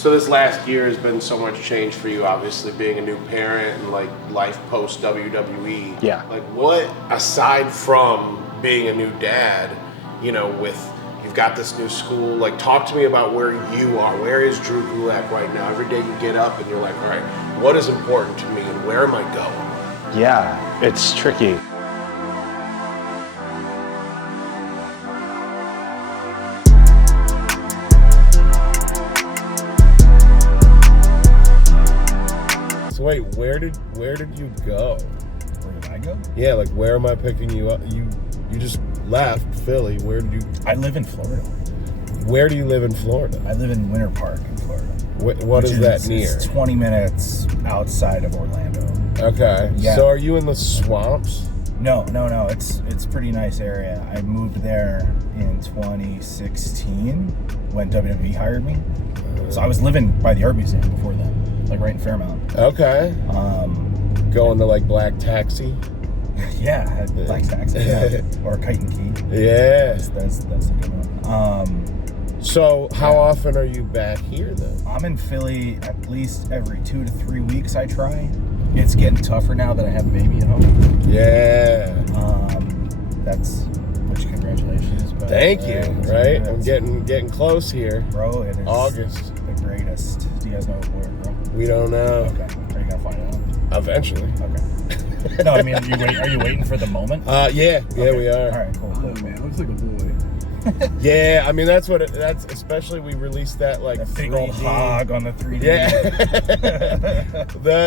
So this last year has been so much change for you, obviously being a new parent and like life post WWE. Yeah. Like what, aside from being a new dad, you know, with you've got this new school, like talk to me about where you are. Where is Drew Gulak right now? Every day you get up and you're like, all right, what is important to me and where am I going? Yeah, it's tricky. So wait, where did you go? Where did I go? Yeah, like where am I picking you up? You just left Philly. Where did you? I live in Florida. Where do you live in Florida? I live in Winter Park in Florida. What is that near? It's 20 minutes outside of Orlando. Okay. Yeah. So are you in the swamps? No. It's a pretty nice area. I moved there in 2016 when WWE hired me. So I was living by the art museum before then, like right in Fairmount. Okay. Going to like Black Taxi? Yeah, Black Taxi. Yeah. Or Kite and Key. Yeah. That's a good one. So how often are you back here then? I'm in Philly at least every 2 to 3 weeks. I try. It's getting tougher now that I have a baby at home. Yeah. Which congratulations. But, Thank you. Right? I'm getting close here. Bro, it is August. the greatest. Do you guys know what we're, bro? We don't know. Okay. Are you gonna find out? Eventually. Okay. No, I mean, are you waiting for the moment? Yeah, Okay. we are. All right, cool. Man, looks like a boy. Yeah, I mean that's especially we released that like That big 3D. old hog on the 3D. Yeah.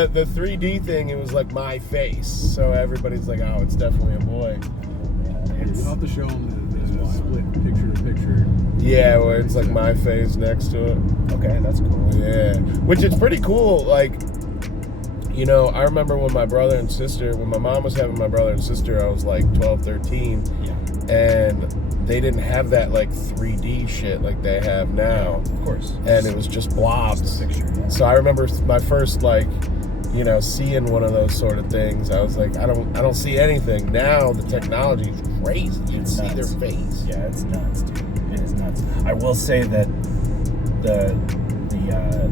the 3D thing, it was like my face. So everybody's like, oh, it's definitely a boy. You'll have to show them the split picture-to-picture. Yeah, where it's like my face next to it. Okay, that's cool. Yeah, which is pretty cool. Like, you know, I remember when my mom was having my brother and sister, I was like 12, 13. Yeah. And they didn't have that like 3D shit like they have now. Of course. And it was just blobs. Just a picture, yeah. So I remember my first like, you know, seeing one of those sort of things. I was like, I don't see anything. Now the technology is crazy. You can see their face. Yeah, it's nuts, dude. It is nuts. I will say that the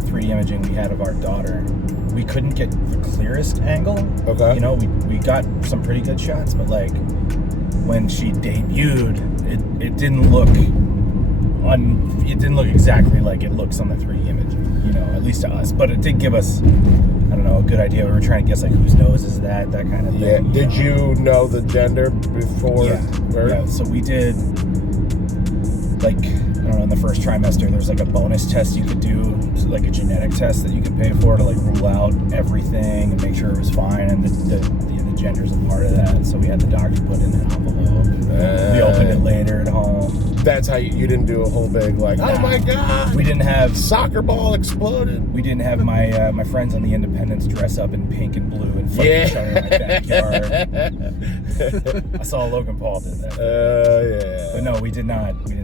3D imaging we had of our daughter, we couldn't get the clearest angle. Okay. You know, we got some pretty good shots, but like when she debuted, it didn't look exactly like it looks on the 3D image, you know, at least to us. But it did give us, I don't know, a good idea. We were trying to guess like whose nose is that kind of thing. Yeah. Did you know the gender before birth? Yeah. So we did, like, I don't know, in the first trimester, there was like a bonus test you could do, like a genetic test that you could pay for to like rule out everything and make sure it was fine. And the gender's a part of that. So we had the doctor put in an envelope. We opened it later at home. That's how you didn't do a whole big like, oh my God. We didn't have Soccer ball exploded. We didn't have my friends on the Independents dress up in pink and blue and fight each other in my backyard. I saw Logan Paul did that. Yeah. But no, we did not do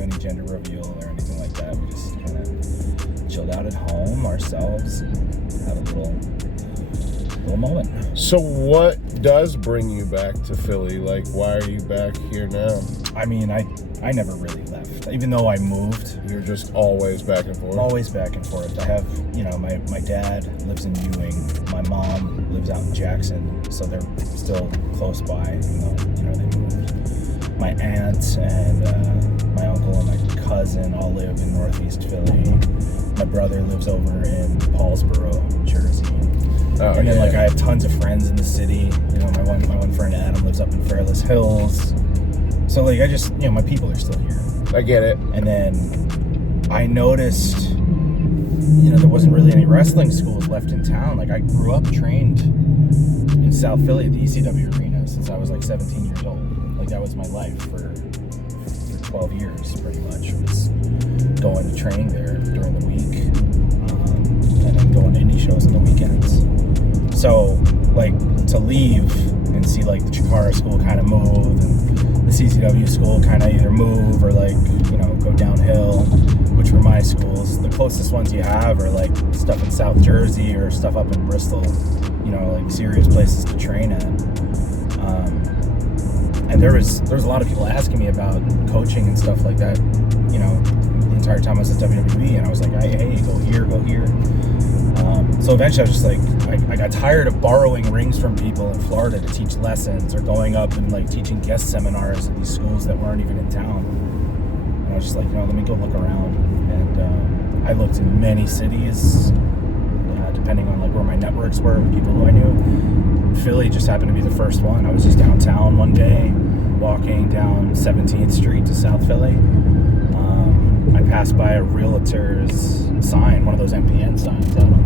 any gender reveal or anything like that. We just kind of chilled out at home ourselves and had a little moment. So what does bring you back to Philly? Like, why are you back here now? I mean, I never really left. Even though I moved, You're just always back and forth? always back and forth. I have, you know, my dad lives in Ewing. My mom lives out in Jackson, so they're still close by, even though, you know, they moved. My aunt and my uncle and my cousin all live in Northeast Philly. My brother lives over in Paulsboro, Jersey. Oh, And then, like, I have tons of friends in the city. You know, my one friend Adam lives up in Fairless Hills. So, like, I just, you know, my people are still here. I get it. And then I noticed, you know, there wasn't really any wrestling schools left in town. Like, I grew up trained in South Philly at the ECW arena since I was like 17 years old. Like, that was my life for 12 years, pretty much. Was going to training there during the week, and then going to indie shows on the weekends. So, like, to leave and see, like, the Chikara school kind of move and the CCW school kind of either move or, like, you know, go downhill, which were my schools. The closest ones you have are, like, stuff in South Jersey or stuff up in Bristol, you know, like, serious places to train at. And there was a lot of people asking me about coaching and stuff like that, you know, in entire time I was at WWE, and I was like, hey, go here, go here. So eventually I was just like, I got tired of borrowing rings from people in Florida to teach lessons, or going up and like teaching guest seminars at these schools that weren't even in town. And I was just like, let me go look around. And I looked in many cities, depending on like where my networks were, with people who I knew. Philly just happened to be the first one. I was just downtown one day, walking down 17th Street to South Philly. I passed by a realtor's sign, one of those MPN signs out on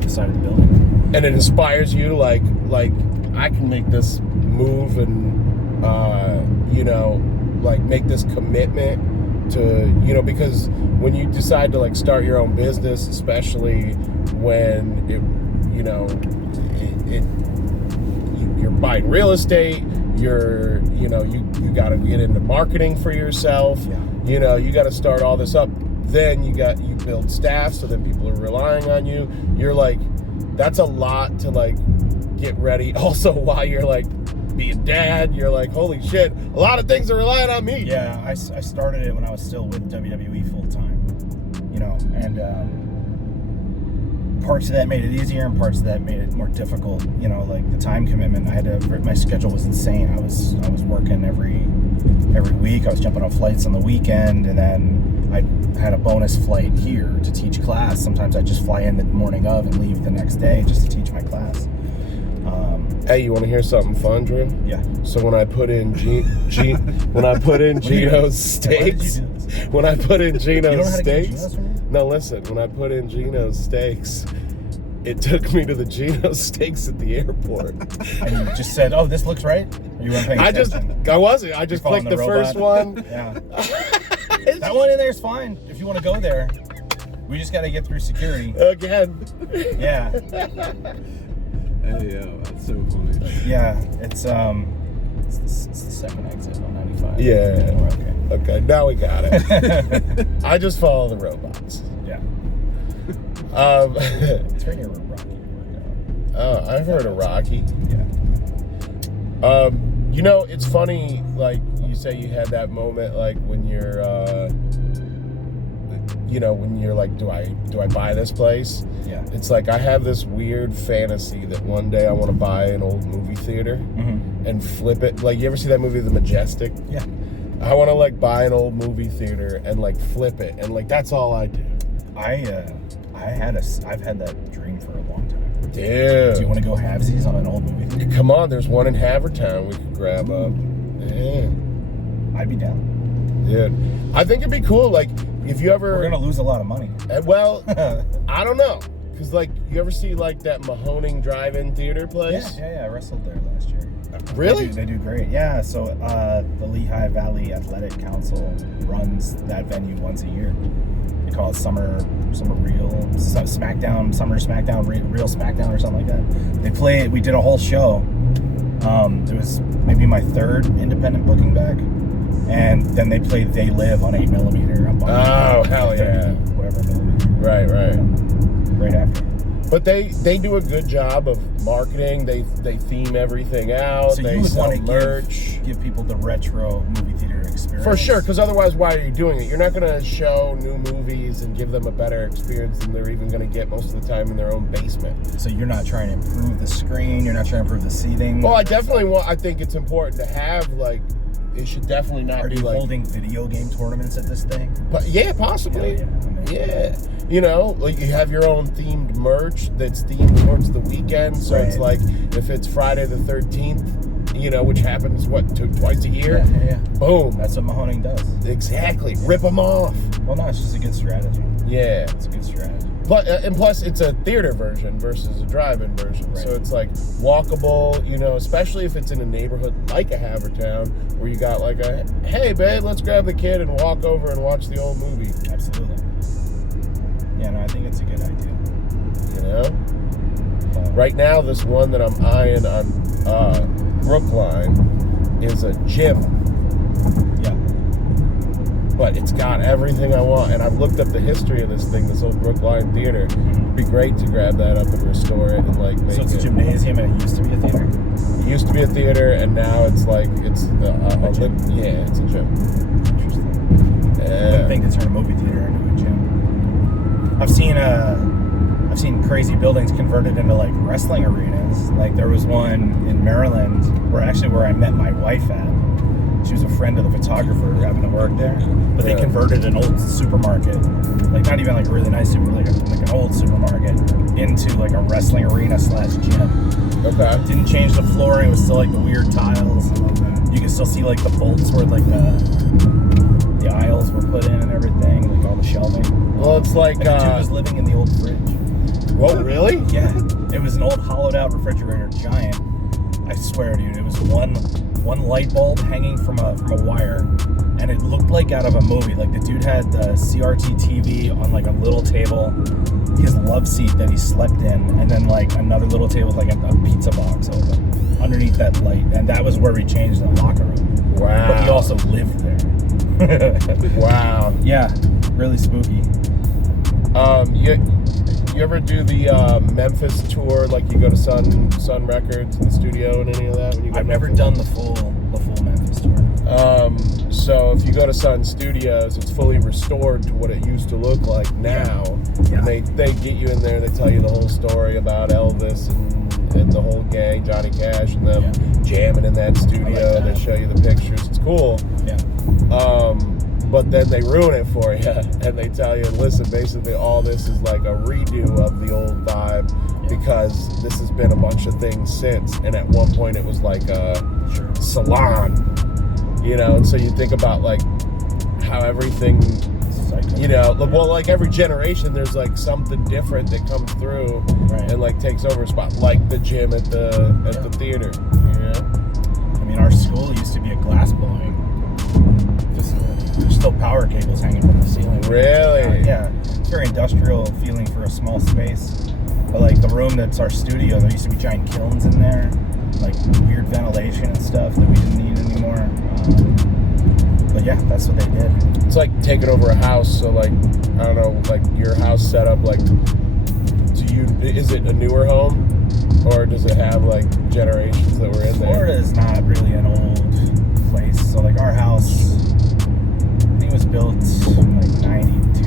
the side of the building. And it inspires you to like I can make this move and like make this commitment to, because when you decide to like start your own business, especially when you're buying real estate, you got to get into marketing for yourself. Yeah. You got to start all this up. Then you build staff, so then people are relying on you. You're like, that's a lot to like get ready. Also, while you're like being dad, you're like, holy shit, a lot of things are relying on me. Yeah, I started it when I was still with WWE full time, and parts of that made it easier and parts of that made it more difficult. Like the time commitment, my schedule was insane. I was working every week. I was jumping on flights on the weekend, and then I had a bonus flight here to teach class. Sometimes I just fly in the morning of and leave the next day just to teach my class. Hey, you want to hear something fun, Drew? Yeah. So when I put in Geno's steaks, when I put in Geno's steaks, no, listen, when I put in Geno's steaks, it took me to the Geno's steaks at the airport. And you just said, "Oh, this looks right." Or you weren't paying attention? I wasn't. I just clicked the first one. Yeah. That one in there is fine if you want to go there. We just got to get through security again. Yeah. Hey, yo, that's so funny. Yeah, it's the second exit on 95. Yeah. Okay, now we got it. I just follow the robots. Yeah. It's right near where Rocky worked out. Oh, I've heard of Rocky. Yeah. It's funny, like you say you had that moment, like when you're, when you're like, do I buy this place? Yeah. It's like I have this weird fantasy that one day I want to buy an old movie theater and flip it. Like, you ever see that movie, The Majestic? Yeah. I want to like buy an old movie theater and like flip it, and like that's all I do. I've had that dream for a long time. Dude. Do you want to go halvesies on an old movie theater? Come on, there's one in Havertown we could grab up. Yeah. I'd be down. Dude, I think it'd be cool, like, if you ever... We're gonna lose a lot of money. Well, I don't know. Because, like, you ever see, like, that Mahoning drive-in theater place? Yeah, I wrestled there last year. Really? They do great. Yeah, so the Lehigh Valley Athletic Council runs that venue once a year. They call it Summer Real Smackdown, Summer Smackdown, Real Smackdown or something like that. They play it. We did a whole show. It was maybe my third independent booking back. And then they played They Live on 8mm. Oh, hell yeah. Whatever millimeter. Right. Right after. But they do a good job of marketing. They theme everything out. So they you would sell want to merch. give people the retro movie theater experience. For sure, because otherwise, why are you doing it? You're not going to show new movies and give them a better experience than they're even going to get most of the time in their own basement. So you're not trying to improve the screen. You're not trying to improve the seating. Well, I think it's important to have, like, it should definitely not be like holding video game tournaments at this thing. But yeah, possibly. Yeah. Like you have your own themed merch that's themed towards the weekend. So It's like if it's Friday the 13th, which happens twice a year. Yeah. Boom. That's what Mahoning does. Exactly. Rip them off. Well, no, it's just a good strategy. Yeah. It's a good strategy. Plus, it's a theater version versus a drive-in version. Right. So it's like walkable, especially if it's in a neighborhood like a Havertown where you got like hey, babe, let's grab the kid and walk over and watch the old movie. Absolutely. Yeah, no, I think it's a good idea. Right now, this one that I'm eyeing on Brookline is a gym. Yeah. But it's got everything I want, and I've looked up the history of this thing, this old Brookline theater. It'd be great to grab that up and restore it and like make it. So it's a gymnasium and it used to be a theater? It used to be a theater, and now it's like, it's a gym. Interesting. Wouldn't think to turn a movie theater into a gym. I've seen crazy buildings converted into like wrestling arenas. Like there was one in Maryland where I met my wife at. She was a friend of the photographer who happened to work there. But they converted an old supermarket, like not even like a really nice supermarket, like an old supermarket, into like a wrestling arena / gym. Okay. Didn't change the flooring. It was still like the weird tiles. You can still see like the bolts where like the aisles were put in and everything, like all the shelving. Well, it's like And the dude was living in the old fridge. Whoa, really? Yeah, it was an old hollowed out refrigerator, giant. I swear, dude, it was one light bulb hanging from a wire, and it looked like out of a movie. Like the dude had the CRT TV on like a little table, his love seat that he slept in, and then like another little table with like a pizza box open underneath that light, and that was where we changed the locker room. Wow. But he also lived there. Wow. Yeah, really spooky. You ever do the Memphis tour? Like you go to Sun Records in the studio and any of that? When you go I've to never Memphis? done the full Memphis tour. So if you go to Sun Studios, it's fully restored to what it used to look like now. Yeah. And they get you in there, they tell you the whole story about Elvis and the whole gang, Johnny Cash and them jamming in that studio. I like that. They show you the pictures. It's cool. Yeah. But then they ruin it for you, and they tell you, listen, basically all this is like a redo of the old vibe because this has been a bunch of things since. And at one point it was like a salon, and so you think about like how everything, well, like every generation there's like something different that comes through and like takes over a spot, like the gym at the theater. I mean, our school used to be a glass blowing. There's still power cables hanging from the ceiling. Really? Yeah. It's very industrial feeling for a small space. But like the room that's our studio, there used to be giant kilns in there, like weird ventilation and stuff that we didn't need anymore. But yeah, that's what they did. It's like taking over a house. So like, I don't know, like your house set up, like, is it a newer home? Or does it have like generations that were in there? Florida is not really an old place. So like our house, I think it was built in like 92.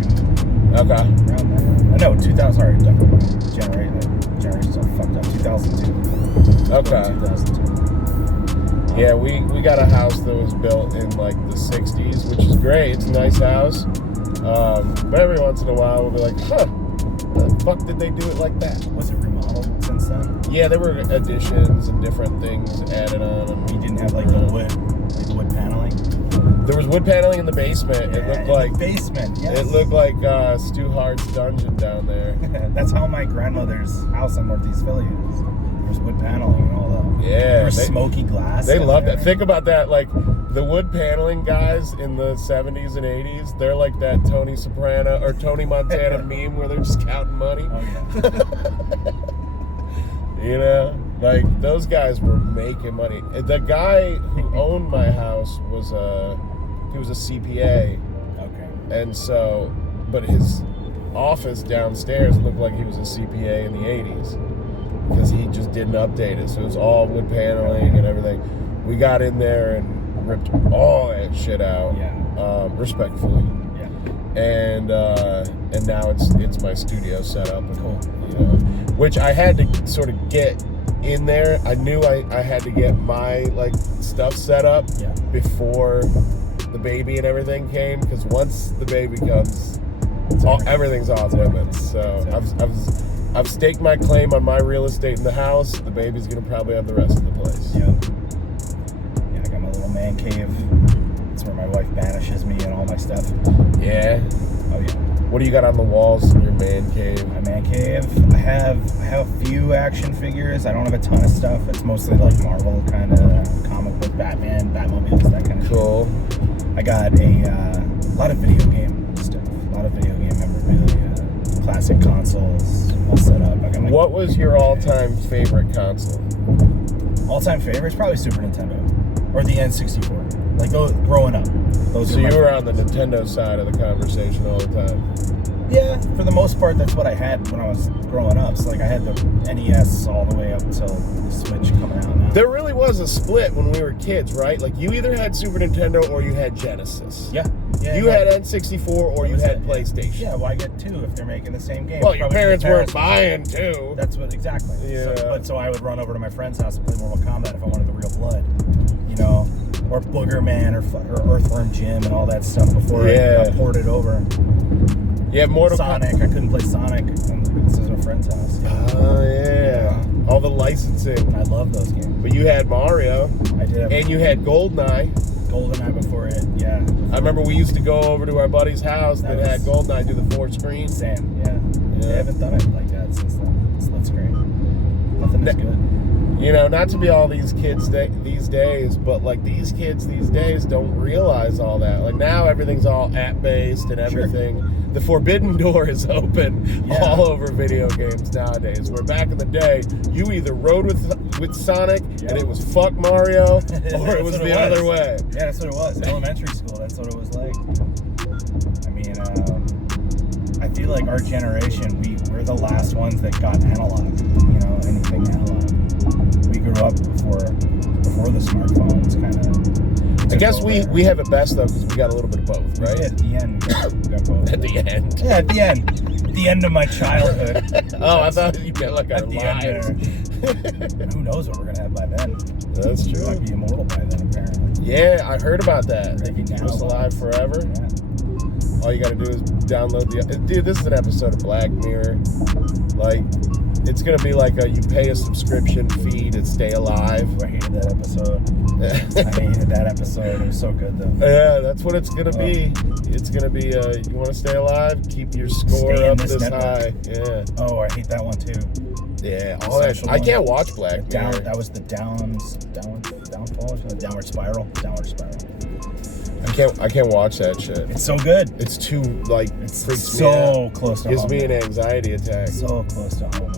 Okay. Around there. No, 2000, sorry, definitely. Generations are fucked up. 2002. Okay. 2002. Yeah, we got a house that was built in like the 60s, which is great. It's a nice house. But every once in a while we'll be like, the fuck did they do it like that? Was it remodeled since then? Yeah, there were additions and different things added on. And You didn't have like the wood paneling? there was wood paneling in the basement. It looked like the basement. Yes. It looked like Stu Hart's dungeon down there. That's how my grandmother's house in Northeast Philly is. There's wood paneling and all that. Yeah, There was smoky glass. They in love there. that. Think about that. Like the wood paneling guys in the 70s and 80s, they're like that Tony Soprano or Tony Montana meme where they're just counting money. Oh yeah. Like those guys were making money. The guy who owned my house was a CPA. Okay. And so, but his office downstairs looked like he was a CPA in the 80s because he just didn't update it. So it was all wood paneling and everything. We got in there and ripped all that shit out, respectfully. Yeah. And now it's my studio set up. Cool. Which I had to sort of get in there. I knew I had to get my like stuff set up before the baby and everything came, because once the baby comes, everything's off limits. So I've staked my claim on my real estate in the house. The baby's gonna probably have the rest of the place. Yeah, I got my little man cave. It's where my wife banishes me and all my stuff. Yeah. Oh yeah. What do you got on the walls in your man cave? My man cave. I have a few action figures. I don't have a ton of stuff. It's mostly like Marvel kind of comic book, Batman, Batmobiles, that kind of Cool. shit. I got a lot of video game stuff. A lot of video game memorabilia. Classic consoles all set up. I got my What was your all-time favorite console? all-time favorite? It's probably Super Nintendo or the N64. Like those, growing up. Those So are my you were on the favorites. Nintendo side of the conversation all the time. Yeah, for the most part, that's what I had when I was growing up. So like I had the NES all the way up until the Switch coming out now. There really was a split when we were kids, right? Like you either had Super Nintendo or you had Genesis. Yeah. You had N64 or you had PlayStation. Yeah, well, I get 2 if they're making the same game. Well, your Probably parents weren't buying 2. That's what, exactly. Yeah. So I would run over to my friend's house and play Mortal Kombat if I wanted the real blood, you know, or Booger Man or Earthworm Jim and all that stuff before I got ported over. Yeah, Sonic. I couldn't play Sonic. This is my friend's house. Oh, yeah. All the licensing. I love those games. But you had Mario. I did. And you had GoldenEye. GoldenEye before it, yeah. I remember we used to go over to our buddy's house that had GoldenEye do the 4 screens. Same, yeah. They haven't done it like that since then. Split screen. Nothing is good. You know, not to be all these kids these days, but like these kids these days don't realize all that. Like now everything's all app-based and everything. Sure. The forbidden door is open all over video games nowadays. Where back in the day, you either rode with Sonic and it was fuck Mario, or it was the other way. Yeah, that's what it was. Elementary school, that's what it was like. I mean, I feel like our generation, we're the last ones that got analog. You know, anything analog. We grew up before the smartphones, kind of. I guess we have it best though because we got a little bit of both, right? At the end, we got both. At the end. Yeah, at the end. At the end of my childhood. I thought you meant like our lives. Who knows what we're gonna have by then? That's true. We might be immortal by then, apparently. Yeah, I heard about that. Maybe Keep us alive forever. Yeah. All you gotta do is download dude, this is an episode of Black Mirror. Like, it's gonna be like you pay a subscription fee to stay alive. I hated that episode. I hated that episode. It was so good though. Yeah, that's what it's gonna be. It's gonna be you want to stay alive, keep your score up this high. Yeah. Oh, I hate that one too. Yeah. I can't watch Black Mirror. That was the downfall, downward spiral. I can't watch that shit. It's so good. It's too like it freaks me out. So close to home. Gives me an anxiety attack. So close to home.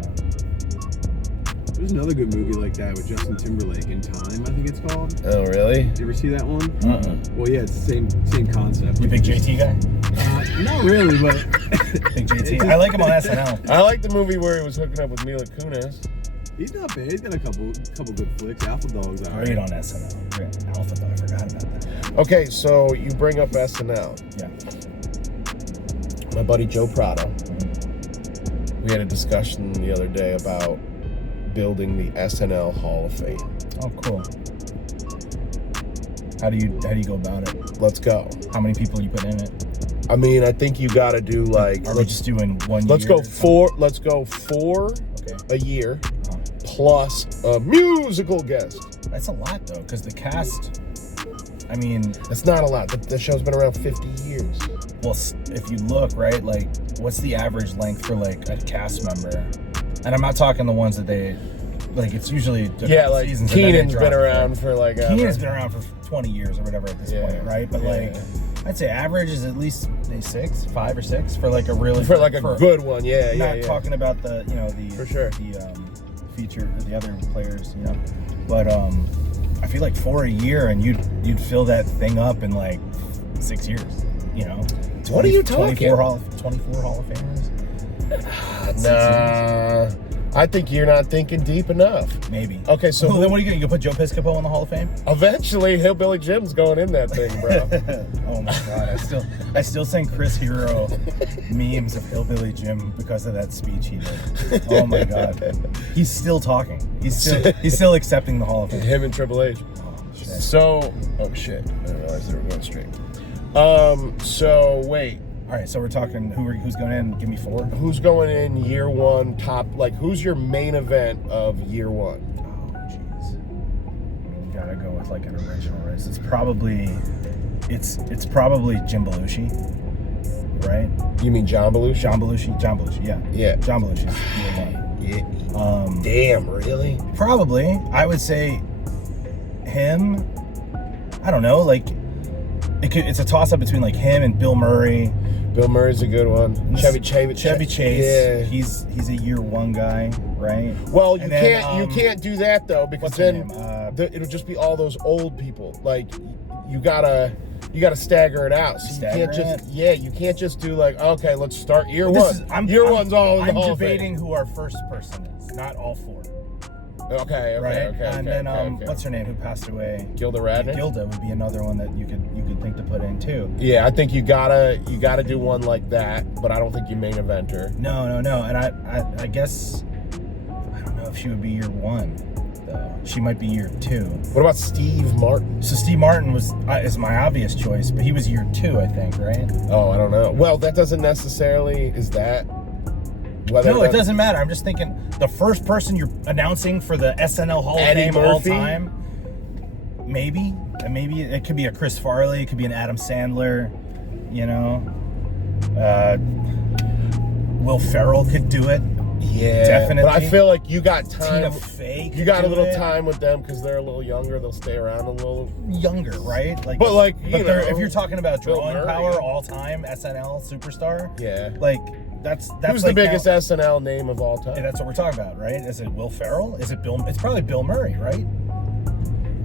There's another good movie like that with Justin Timberlake, In Time, I think it's called. Oh, really? You ever see that one? Well, yeah, it's the same concept. You a big JT guy? Not really, but... Big JT. I like him on SNL. I like the movie where he was hooking up with Mila Kunis. He's not bad. He's got a couple good flicks. Alpha Dog's out. Great on SNL. Alpha Dog, I forgot about that. Okay, so you bring up SNL. Yeah. My buddy Joe Prado. We had a discussion the other day about building the SNL Hall of Fame. Oh, cool. How do you go about it? Let's go. How many people you put in it? I mean, I think you got to do like. Are we just doing one? Let's go four. Let's go 4 a year, plus a musical guest. That's a lot though, because the cast. I mean, it's not a lot. The show's been around 50 years. Well, if you look right, like, what's the average length for like a cast member? And I'm not talking the ones that they, like, it's usually like seasons. Keenan's been around for like Keenan's been around for 20 years or whatever at this point, right? But like, I'd say average is at least 5 or 6 for like a really good one. Yeah, not talking about the for sure the feature the other players, but I feel like 4 a year and you'd fill that thing up in like 6 years, 20, what are you talking? 24 Hall of Famers. Nah, I think you're not thinking deep enough. Maybe. Okay, so then what are you going to put Joe Piscopo in the Hall of Fame? Eventually, Hillbilly Jim's going in that thing, bro. Oh my God, I still send Chris Hero memes of Hillbilly Jim because of that speech he did. Oh my God, he's still talking. He's still accepting the Hall of Fame. Him and Triple H. Oh shit! I didn't realize they were going straight. So wait. All right, so we're talking who's going in. Give me 4. Who's going in year one? Top, like, who's your main event of year one? Oh, jeez. You gotta go with like an original race. It's probably Jim Belushi, right? You mean John Belushi? John Belushi, yeah. Yeah. John Belushi's year one. Yeah. Damn, really? Probably. I would say him. I don't know, like it's a toss up between like him and Bill Murray. Bill Murray's a good one. Chevy Chase. Yeah. He's a year one guy, right? Well, you can't do that though, because then it'll just be all those old people. Like you gotta stagger it out. So you can't just do like, okay, let's start year one. Year one's all in the Hall of Fame. I'm debating who our first person is, not all 4. Okay, right? okay. And then okay. what's her name who passed away? Gilda Radner? Gilda would be another one that you could think to put in too. Yeah, I think you gotta do one like that, but I don't think you main event her. No. And I guess I don't know if she would be year 1 though. She might be year 2. What about Steve Martin? So Steve Martin is my obvious choice, but he was year 2, I think, right? Oh, I don't know. Well, that doesn't necessarily is that. No, it doesn't matter. I'm just thinking the first person you're announcing for the SNL Hall of Fame all time. Maybe it could be a Chris Farley. It could be an Adam Sandler. You know, Will Ferrell could do it. Yeah, definitely. But I feel like you got time. Tina Fey. You got a little time with them because they're a little younger. They'll stay around a little younger, right? But if you're talking about Bill drawing Murray. power, all time SNL superstar. Yeah. That's who's the biggest SNL name of all time? And that's what we're talking about, right? Is it Will Ferrell? Is it Bill? It's probably Bill Murray, right?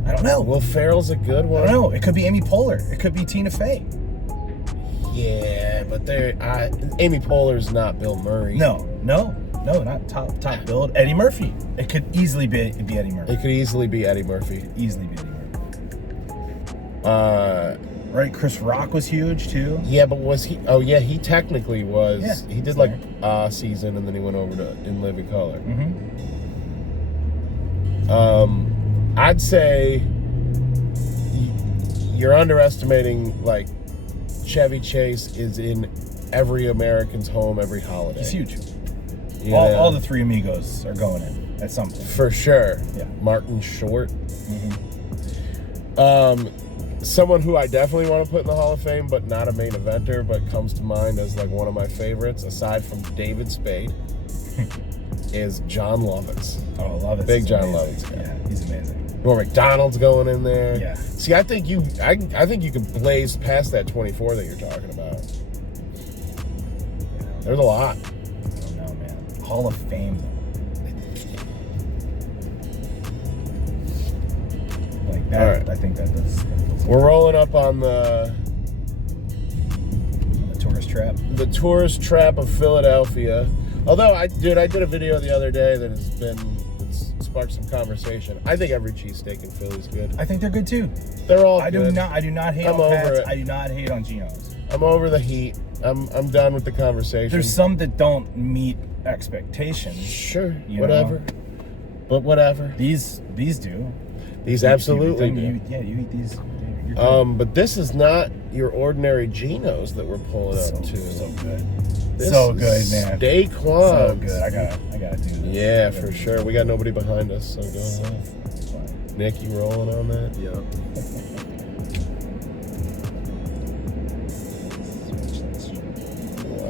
I don't know. Will Ferrell's a good one. I don't know. It could be Amy Poehler. It could be Tina Fey. Yeah, but Amy Poehler's not Bill Murray. No, not top build. Eddie Murphy. It could easily be Eddie Murphy. It could easily be Eddie Murphy. Right, Chris Rock was huge too. Yeah, but was he? Oh yeah, he technically was. Yeah, he did like a season, and then he went over to In Living Color. Mm-hmm. I'd say you're underestimating. Like Chevy Chase is in every American's home every holiday. He's huge. Yeah. All the three amigos are going in at some point. For sure. Yeah. Martin Short. Mm-hmm. Someone who I definitely want to put in the Hall of Fame, but not a main eventer, but comes to mind as like one of my favorites, aside from David Spade, is John Lovitz. Oh, Lovitz. Big John Lovitz guy. Yeah, he's amazing. Or McDonald's going in there. Yeah. See, I think you can blaze past that 24 that you're talking about. There's a lot. I don't know, man. Hall of Fame. Like that. All right. I think that does. We're rolling up on the tourist trap. The tourist trap of Philadelphia. Although I did a video the other day that it's sparked some conversation. I think every cheesesteak in Philly is good. I think they're good too. They're all good. I do not hate on Pat's. I do not hate on Geno's. I'm over the heat. I'm done with the conversation. There's some that don't meet expectations. Sure, whatever. But whatever. These do. These absolutely do. You eat these. But this is not your ordinary Geno's that we're pulling up to. So good. This so good, man. Steakquon. So good. I gotta do this. Yeah, for sure. We got nobody behind us, so go ahead. Nick, you rolling on that? Yep. Wow.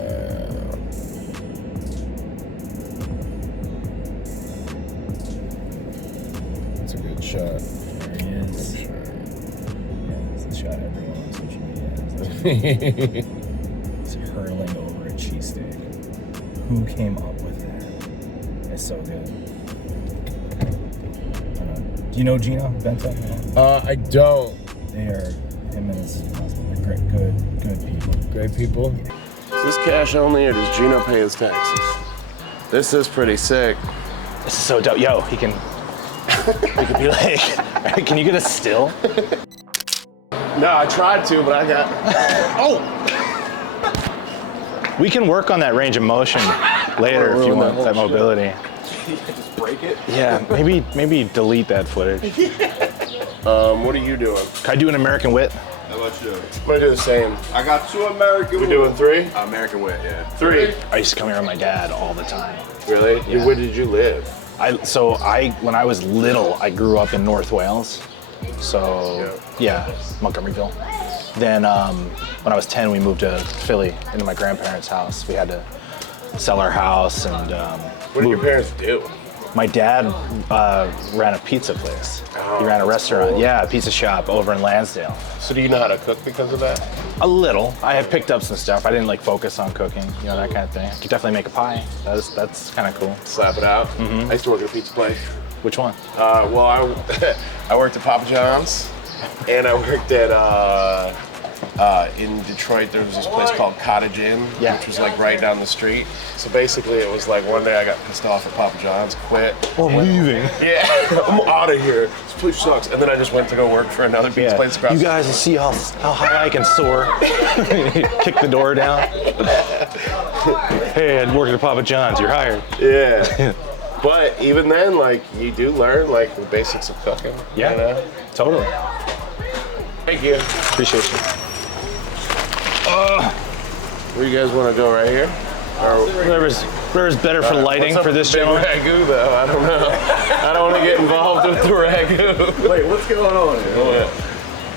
That's a good shot. There he is. For sure. Yeah, it's a shot everyone on social media. He's hurling over a cheesesteak. Who came up with that? It's so good. Do you know Geno Bento? I don't. They are him and his husband. They're good people. Great people. Is this cash only or does Geno pay his taxes? This is pretty sick. This is so dope. Yo, he can be like, can you get a still? No, I tried to, but I got. Oh! We can work on that range of motion later if you want that mobility. Just break it? Yeah, maybe delete that footage. What are you doing? Can I do an American Wit? How about you? I'm gonna do the same. I got 2 American. We're doing 3? American Wit, yeah. 3. I used to come here with my dad all the time. Really? Yeah. Where did you live? When I was little, I grew up in North Wales. So, yeah, Montgomeryville. Then when I was 10, we moved to Philly into my grandparents' house. We had to sell our house and What did your parents do? My dad ran a pizza place. Oh, he ran a restaurant. cool. Yeah, a pizza shop over in Lansdale. So do you know how to cook because of that? A little. I had picked up some stuff. I didn't like focus on cooking, that kind of thing. I could definitely make a pie. That's kind of cool. Slap it out. I used to work at a pizza place. Which one? Well, I worked at Papa John's, and I worked at in Detroit, there was this place called Cottage Inn, which was like right down the street. So basically, it was like one day I got pissed off at Papa John's, quit. Oh, I'm leaving. Yeah, I'm out of here. This place sucks. And then I just went to go work for another pizza place across. You guys will see how high I can soar. Kick the door down. Hey, I'd work at Papa John's. You're hired. Yeah. But even then, like, you do learn, like, the basics of cooking. Yeah, you know? Totally. Thank you. Appreciate you. Where you guys want to go, right here? Or Whatever's better for lighting for this channel. gentleman. Ragu, though, I don't know. I don't want to get involved with the ragu. Wait, what's going on here?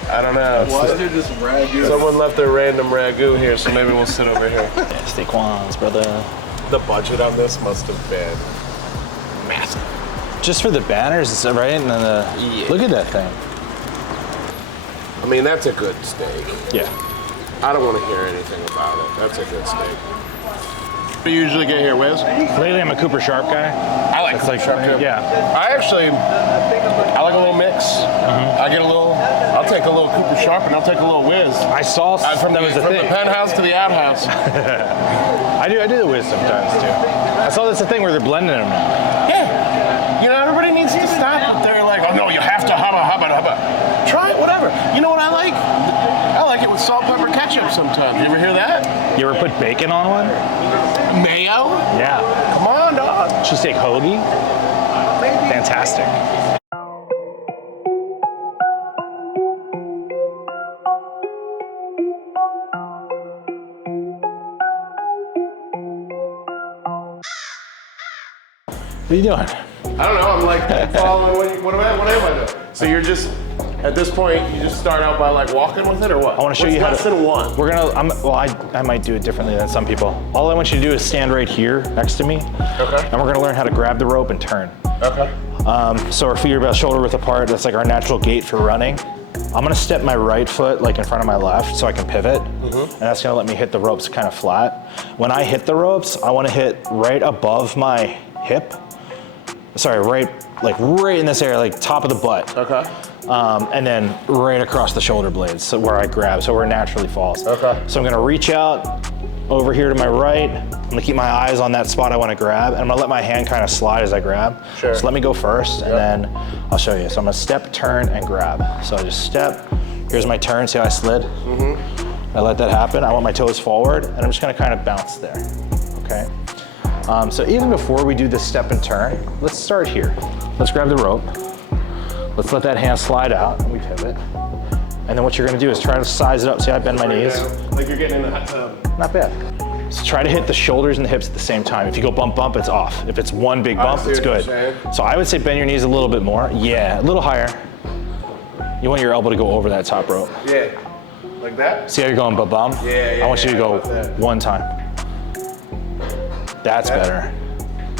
I don't know. Why is there just ragu? Someone left their random ragu here, so maybe we'll sit over here. Yeah, Steakquons, brother. The budget on this must have been massive. Just for the banners, is that right? And then look at that thing. I mean, that's a good steak. Yeah. I don't want to hear anything about it. That's a good steak. What do you usually get here, Wiz? Lately, I'm a Cooper Sharp guy. I like Cooper Sharp too. Yeah. I like a little mix. I'll take a little Cooper Sharp and I'll take a little Wiz. I saw From that was the thing. the penthouse to the outhouse. I do the whiz sometimes too. I saw that's the thing where they're blending them. Yeah. You know, everybody needs to stop. They're like, oh no, you have to hubba. Try it, whatever. You know what I like? I like it with salt, pepper, ketchup sometimes. You ever hear that? You ever put bacon on one? Mayo? Yeah. Come on, dog. Cheesesteak hoagie? Fantastic. What are you doing? I don't know. I'm like following. What am I doing? So you're just at this point. You just start out by like walking with it, or what? I want to show you how less to. than one. We're gonna. I might do it differently than some people. All I want you to do is stand right here next to me. Okay. And we're gonna learn how to grab the rope and turn. Okay. So our feet are about shoulder width apart. That's like our natural gait for running. I'm gonna step my right foot like in front of my left so I can pivot. And that's gonna let me hit the ropes kind of flat. When I hit the ropes, I wanna hit right above my hip. Sorry, right in this area, like top of the butt. Okay. And then right across the shoulder blades, so where I grab, so where it naturally falls. Okay. So I'm gonna reach out over here to my right. I'm gonna keep my eyes on that spot I wanna grab, and I'm gonna let my hand kind of slide as I grab. Sure. So let me go first, and then I'll show you. So I'm gonna step, turn, and grab. So I just step, here's my turn, see how I slid? I let that happen. I want my toes forward, and I'm just gonna kind of bounce there, okay? So even before we do this step and turn, let's start here. Let's grab the rope. Let's let that hand slide out, and we pivot. And then what you're gonna do is try to size it up. See how I bend my knees? Like you're getting in the hot tub. Not bad. So try to hit the shoulders and the hips at the same time. If you go bump, bump, it's off. If it's one big bump, see it's what good. you're saying. So I would say bend your knees a little bit more. Yeah, a little higher. You want your elbow to go over that top rope. Yeah. Like that? See how you're going ba-bum? Yeah, I want you to go like that. one time. That's better.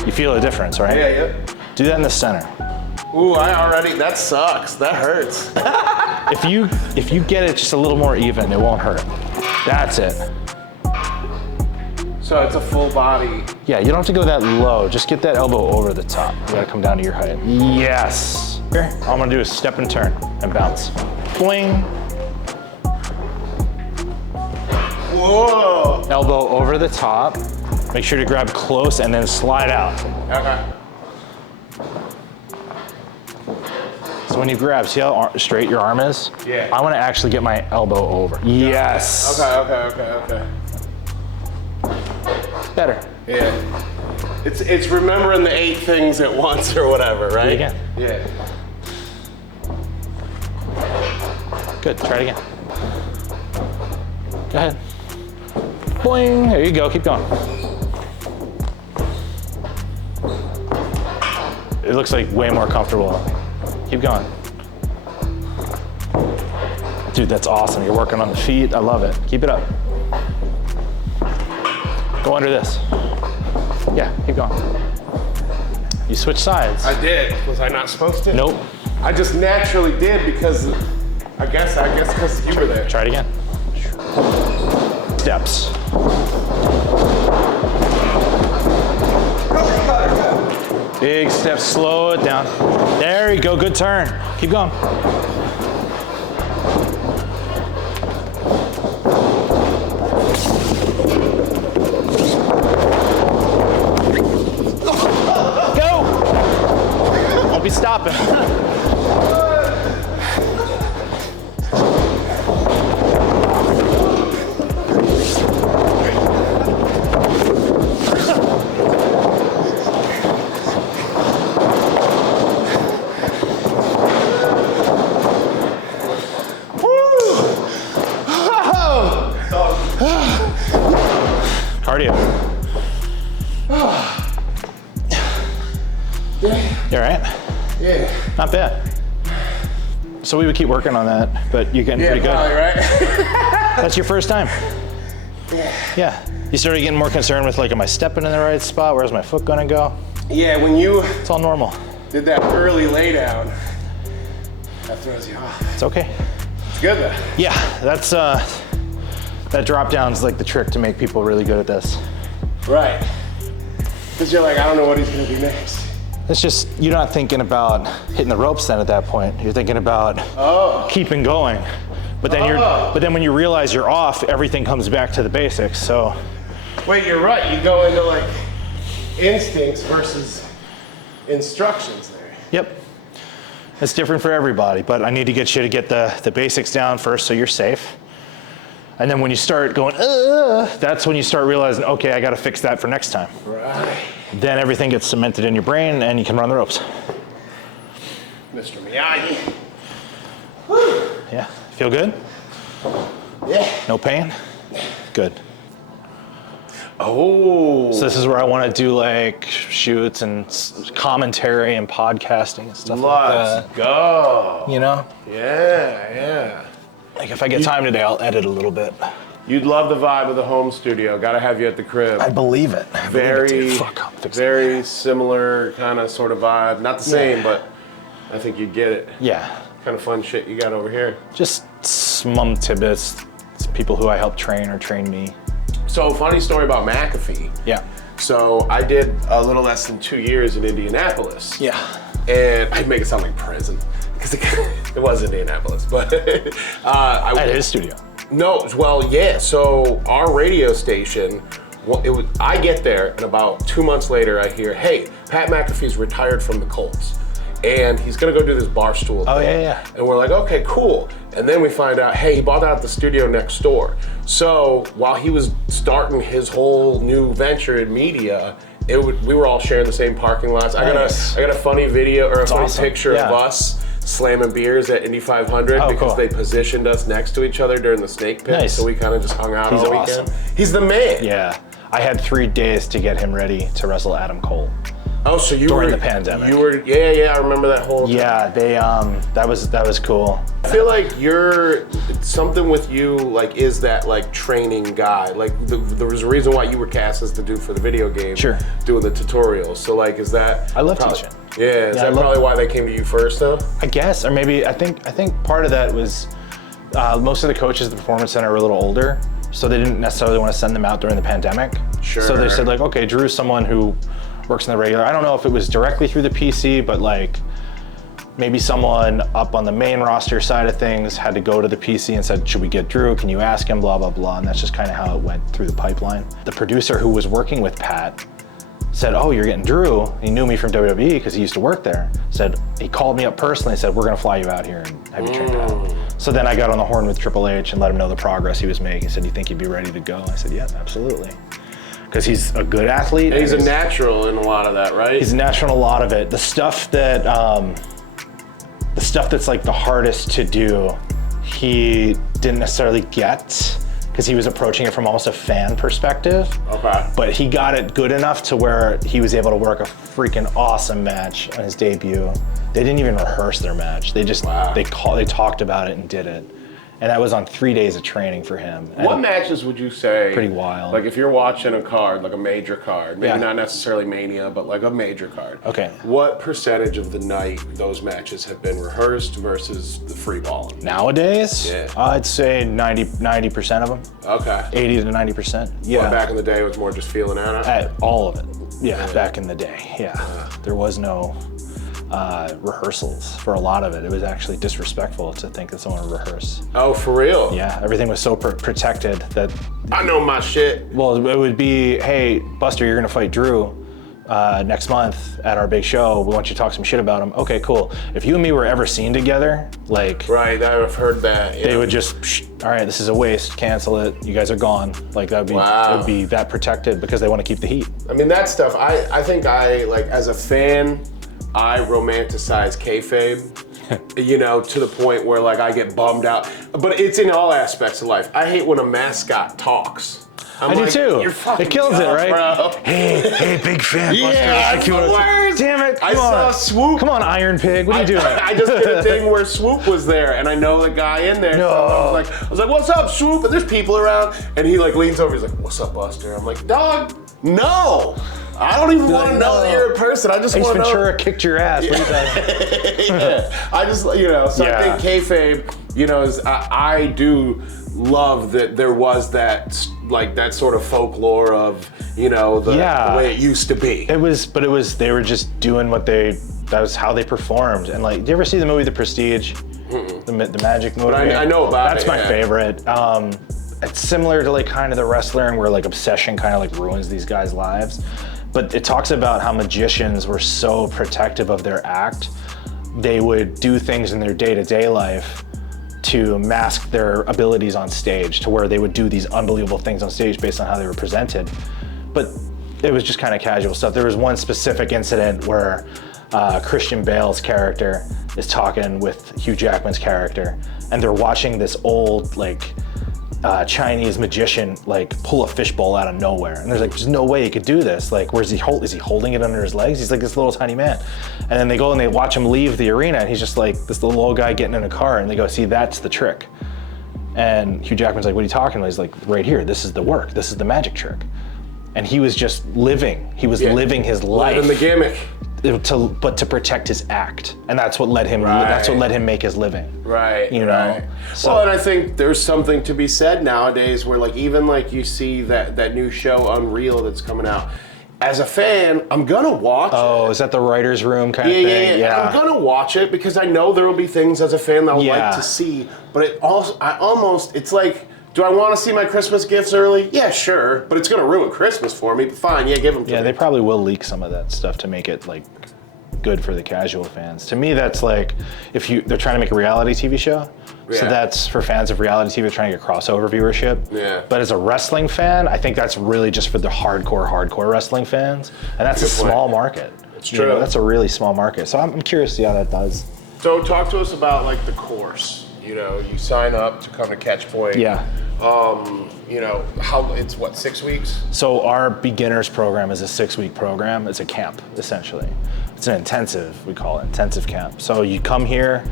You feel a difference, right? Yeah. Do that in the center. Ooh, that sucks. That hurts. If you get it just a little more even, it won't hurt. That's it. So it's a full body. Yeah, you don't have to go that low. Just get that elbow over the top. You gotta come down to your height. Yes. Here, all I'm gonna do is step and turn and bounce. Boing. Whoa. Elbow over the top. Make sure to grab close and then slide out. Okay. So when you grab, see how straight your arm is? Yeah. I wanna actually get my elbow over. Yes. Okay. Better. Yeah. It's remembering the 8 things at once or whatever, right? Do it again. Yeah. Good, try it again. Go ahead. Boing, there you go, keep going. It looks like way more comfortable. Keep going. Dude, that's awesome. You're working on the feet. I love it. Keep it up. Go under this. Yeah, keep going. You switch sides. I did. Was I not supposed to? Nope. I just naturally did because I guess because you were there. Try it again. Steps. Big steps, slow it down. There you go, good turn. Keep going. stopping. Cardio. You all right? Yeah. Not bad. So we would keep working on that, but you're getting pretty good. Probably, right? That's your first time? Yeah. You started getting more concerned with like, am I stepping in the right spot? Where's my foot gonna go? Yeah, when you It's all normal. did that early lay down, that throws you off. It's okay. It's good though. Yeah, that's that drop down's like the trick to make people really good at this. Right. Because you're like, I don't know what he's gonna do next. It's just, you're not thinking about hitting the ropes then at that point. You're thinking about keeping going. But then when you realize you're off, everything comes back to the basics, so. Wait, you're right. You go into like instincts versus instructions there. Yep. It's different for everybody, but I need to get you to get the basics down first so you're safe. And then when you start going, that's when you start realizing, okay, I gotta fix that for next time. Right. Then everything gets cemented in your brain and you can run the ropes. Mr. Miyagi. Yeah, feel good? Yeah. No pain? Good. Oh. So this is where I wanna do like shoots and commentary and podcasting and stuff like that. Let's go. You know? Yeah. Like if I get time today, I'll edit a little bit. You'd love the vibe of the home studio. Gotta have you at the crib. I believe it. Very similar kind of sort of vibe. Not the same, but I think you'd get it. Yeah. Kind of fun shit you got over here. Just smum tidbits. It's people who I help train or train me. So funny story about McAfee. Yeah. So I did a little less than 2 years in Indianapolis. Yeah. And I'd make it sound like prison. Because it was Indianapolis, but At his studio. No, well, yeah. So our radio station, I get there, and about 2 months later, I hear, "Hey, Pat McAfee's retired from the Colts, and he's gonna go do this Barstool thing." Oh yeah. And we're like, "Okay, cool." And then we find out, hey, he bought out the studio next door. So while he was starting his whole new venture in media, we were all sharing the same parking lots. Nice. I got a funny video or a funny awesome. picture of us slamming beers at Indy 500 because cool. they positioned us next to each other during the snake pit. Nice. So we kind of just hung out He's all awesome. weekend. He's the man. Yeah. I had 3 days to get him ready to wrestle Adam Cole. Oh, so you During were the pandemic. You were, yeah. I remember that whole. Yeah, they that was cool. I feel like you're something with you. Like, is that like training guy? Like, there was a reason why you were cast as the dude for the video game. Sure. Doing the tutorials. So like, is that? I love teaching. Yeah. Is that probably why they came to you first, though? I guess, or maybe I think part of that was most of the coaches at the Performance Center are a little older, so they didn't necessarily want to send them out during the pandemic. Sure. So they said like, okay, Drew's someone who works in the regular. I don't know if it was directly through the PC, but like maybe someone up on the main roster side of things had to go to the PC and said, should we get Drew? Can you ask him? Blah, blah, blah. And that's just kind of how it went through the pipeline. The producer who was working with Pat said, oh, you're getting Drew. He knew me from WWE because he used to work there. He called me up personally and said, we're gonna fly you out here and have you trained out. So then I got on the horn with Triple H and let him know the progress he was making. He said, you think you'd be ready to go? I said, yeah, absolutely. Because he's a good athlete. And he's a natural in a lot of that, right? He's a natural in a lot of it. The stuff that's like the hardest to do, he didn't necessarily get because he was approaching it from almost a fan perspective. Okay. But he got it good enough to where he was able to work a freaking awesome match on his debut. They didn't even rehearse their match. They just they talked about it and did it. And that was on 3 days of training for him. What And matches would you say? Pretty wild. Like if you're watching a card, like a major card, maybe Yeah. not necessarily Mania, but like a major card. Okay. What percentage of the night those matches have been rehearsed versus the free ball? Nowadays, Yeah. I'd say 90% of them. Okay. 80 to 90%. Yeah. Well, back in the day, it was more just feeling out. All of it. Yeah, back in the day. Yeah. There was no rehearsals for a lot of it. It was actually disrespectful to think that someone would rehearse. Oh, for real? Yeah, everything was so protected that, I know my shit. well, it would be, hey, Buster, you're gonna fight Drew. next month at our big show. We want you to talk some shit about him. Okay, cool. If you and me were ever seen together, like, Right, I've heard that. they would just, all right, this is a waste, cancel it. You guys are gone. Like that would be, Wow. it would be that protected because they want to keep the heat. I mean, that stuff, I think like, as a fan, I romanticize kayfabe. You know, to the point where like I get bummed out. But it's in all aspects of life. I hate when a mascot talks. I do too. You're fucking It kills it, tough, right? bro. Hey, big fan. Yeah, that's the worst. Damn it! I Come saw on. Swoop. Come on, Iron Pig. What are you doing? I just did a thing where Swoop was there, and I know the guy in there. No. So I was like, "What's up, Swoop?" And there's people around, and he like leans over. He's like, "What's up, Buster?" I'm like, "Dog, no, I don't even want to know that you're a person. I just Ace want to know." Ventura kicked your ass. What are you talking? Yeah. I just, so Yeah. I think kayfabe, is I do love that there was that sort of folklore of, the way it used to be. They were just doing that was how they performed. And like, do you ever see the movie The Prestige? The Magic movie? I know about That's it. my yeah. favorite. It's similar to like kind of The Wrestler, and where like obsession kind of like ruins these guys' lives. But it talks about how magicians were so protective of their act. They would do things in their day-to-day life to mask their abilities on stage, to where they would do these unbelievable things on stage based on how they were presented. But it was just kind of casual stuff. There was one specific incident where Christian Bale's character is talking with Hugh Jackman's character, and they're watching this old Chinese magician pull a fishbowl out of nowhere, and there's no way he could do this. Like, where's he is he holding it under his legs? He's like this little tiny man. And then they go and they watch him leave the arena, and he's just like this little old guy getting in a car, and they go, see, that's the trick. And Hugh Jackman's like, what are you talking about? He's like, right here, this is the work, this is the magic trick. And he was just living his life. Living the gimmick. But to protect his act, and that's what let him. That's what let him make his living. Right. Right. So, well, and I think there's something to be said nowadays where even you see that new show Unreal that's coming out. As a fan, I'm gonna watch it. Oh, is that the writer's room kind of thing? Yeah. I'm gonna watch it because I know there will be things as a fan that I'll like to see. But it's like, do I want to see my Christmas gifts early? Yeah, sure. But it's gonna ruin Christmas for me. But fine, give them to me. Yeah, they probably will leak some of that stuff to make it good for the casual fans. To me, that's like they're trying to make a reality TV show. Yeah. So that's for fans of reality TV, trying to get crossover viewership. Yeah. But as a wrestling fan, I think that's really just for the hardcore wrestling fans, and that's a small market. It's true. That's a really small market. So I'm curious to see how that does. So talk to us about the course. You sign up to come to Catchpoint. Yeah. How it's 6 weeks? So our beginners program is a 6-week program. It's a camp, essentially. It's an intensive, we call it, intensive camp. So you come here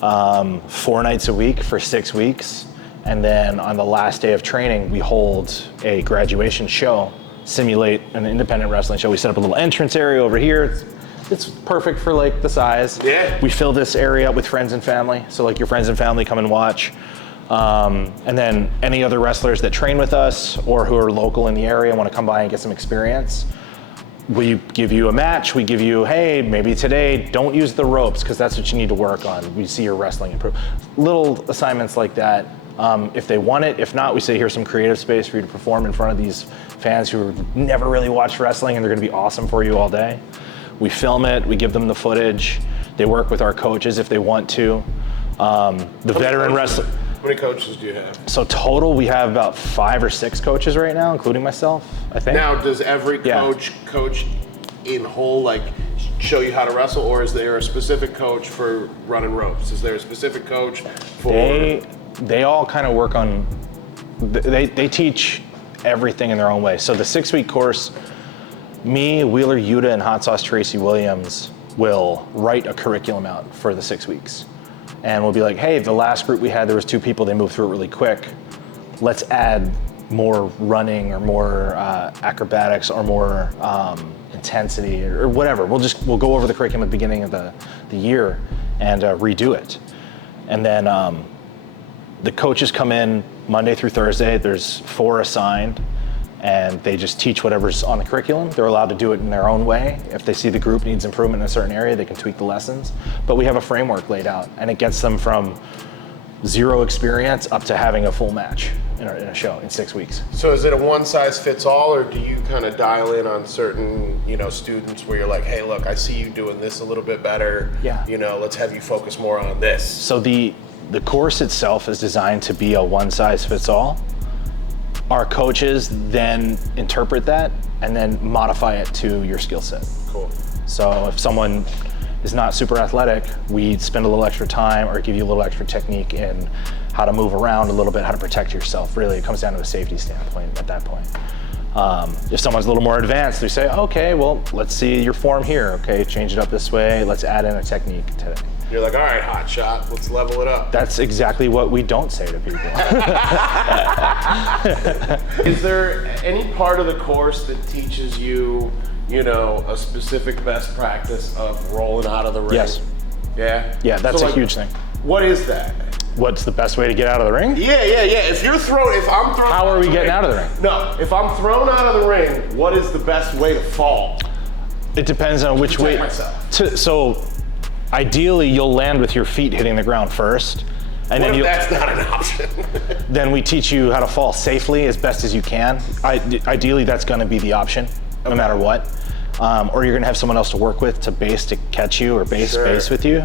4 nights a week for 6 weeks. And then on the last day of training, we hold a graduation show, simulate an independent wrestling show. We set up a little entrance area over here. It's perfect for the size. Yeah. We fill this area up with friends and family. So your friends and family come and watch. And then any other wrestlers that train with us or who are local in the area and want to come by and get some experience, we give you a match. We give you, hey, maybe today don't use the ropes because that's what you need to work on. We see your wrestling improve. Little assignments like that. If they want it, if not, we say here's some creative space for you to perform in front of these fans who never really watched wrestling, and they're going to be awesome for you all day. We film it. We give them the footage. They work with our coaches if they want to. The veteran wrestler. How many coaches do you have? So total, we have about 5 or 6 coaches right now, including myself, I think. Now, does every coach in whole show you how to wrestle, or is there a specific coach for running ropes? Is there a specific coach for? They all kind of work on. They teach everything in their own way. So the 6-week course, me, Wheeler Yuta, and Hot Sauce Tracy Williams will write a curriculum out for the 6 weeks. And we'll be like, hey, the last group we had, there was 2 people, they moved through it really quick. Let's add more running or more acrobatics or more intensity or whatever. We'll go over the curriculum at the beginning of the year and redo it. And then the coaches come in Monday through Thursday. There's 4 assigned, and they just teach whatever's on the curriculum. They're allowed to do it in their own way. If they see the group needs improvement in a certain area, they can tweak the lessons. But we have a framework laid out, and it gets them from 0 experience up to having a full match in a show in 6 weeks. So is it a one size fits all, or do you kind of dial in on certain, students where you're like, hey, look, I see you doing this a little bit better. Yeah. Let's have you focus more on this. So the course itself is designed to be a one size fits all. Our coaches then interpret that and then modify it to your skill set. Cool. So if someone is not super athletic, we spend a little extra time or give you a little extra technique in how to move around a little bit, how to protect yourself. Really, it comes down to a safety standpoint at that point. If someone's a little more advanced, we say, okay, well, let's see your form here. Okay, change it up this way. Let's add in a technique today. You're like, all right, hot shot, let's level it up. That's exactly what we don't say to people. Is there any part of the course that teaches you, a specific best practice of rolling out of the ring? Yes. Yeah? Yeah, that's a huge thing. What is that? What's the best way to get out of the ring? Yeah. If I'm thrown How are we getting out of the ring? No, if I'm thrown out of the ring, what is the best way to fall? It depends on which way. Myself. So ideally, you'll land with your feet hitting the ground first. And what then if that's not an option? Then we teach you how to fall safely as best as you can. Ideally, that's gonna be the option, no matter what. Or you're gonna have someone else to work with to base to catch you or base with you.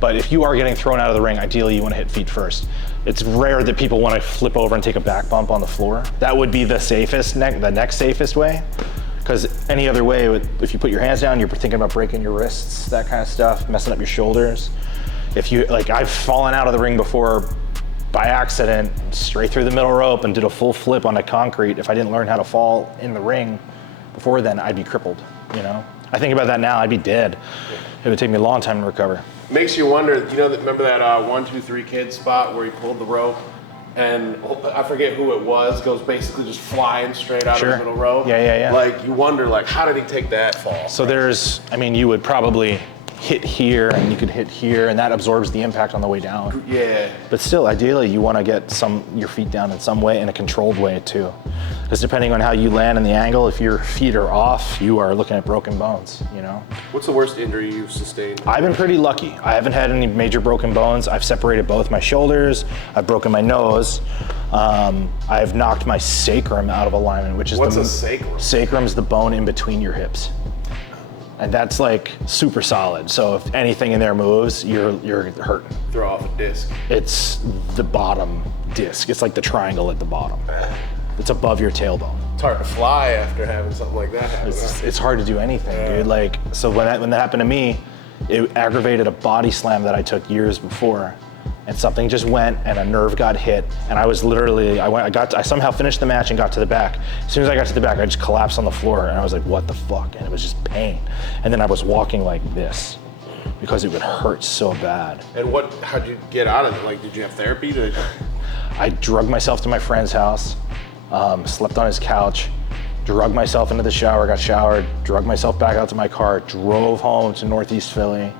But if you are getting thrown out of the ring, ideally you wanna hit feet first. It's rare that people wanna flip over and take a back bump on the floor. That would be the safest, the next safest way. Because any other way, if you put your hands down, you're thinking about breaking your wrists, that kind of stuff, messing up your shoulders. If you, I've fallen out of the ring before by accident, straight through the middle rope and did a full flip onto concrete. If I didn't learn how to fall in the ring before then, I'd be crippled, I think about that now, I'd be dead. It would take me a long time to recover. Makes you wonder, remember that 1, 2, 3 kid spot where he pulled the rope? And I forget who it was, goes basically just flying straight out of the middle row. Yeah. Like, you wonder, how did he take that fall? So you would probably hit here and you could hit here and that absorbs the impact on the way down. Yeah. But still, ideally, you want to get your feet down in some way, in a controlled way too. Because depending on how you land and the angle, if your feet are off, you are looking at broken bones, What's the worst injury you've sustained? I've been pretty lucky. I haven't had any major broken bones. I've separated both my shoulders. I've broken my nose. I've knocked my sacrum out of alignment, which is What's a sacrum? Sacrum's the bone in between your hips. And that's super solid. So if anything in there moves, you're hurting. Throw off a disc. It's the bottom disc. It's like the triangle at the bottom. It's above your tailbone. It's hard to fly after having something like that happen. It's hard to do anything, dude. So when that happened to me, it aggravated a body slam that I took years before. And something just went and a nerve got hit. And I was literally, I somehow finished the match and got to the back. As soon as I got to the back, I just collapsed on the floor and I was like, what the fuck? And it was just pain. And then I was walking like this because it would hurt so bad. And how'd you get out of it? Did you have therapy? I drugged myself to my friend's house, slept on his couch, drugged myself into the shower, got showered, drugged myself back out to my car, drove home to Northeast Philly,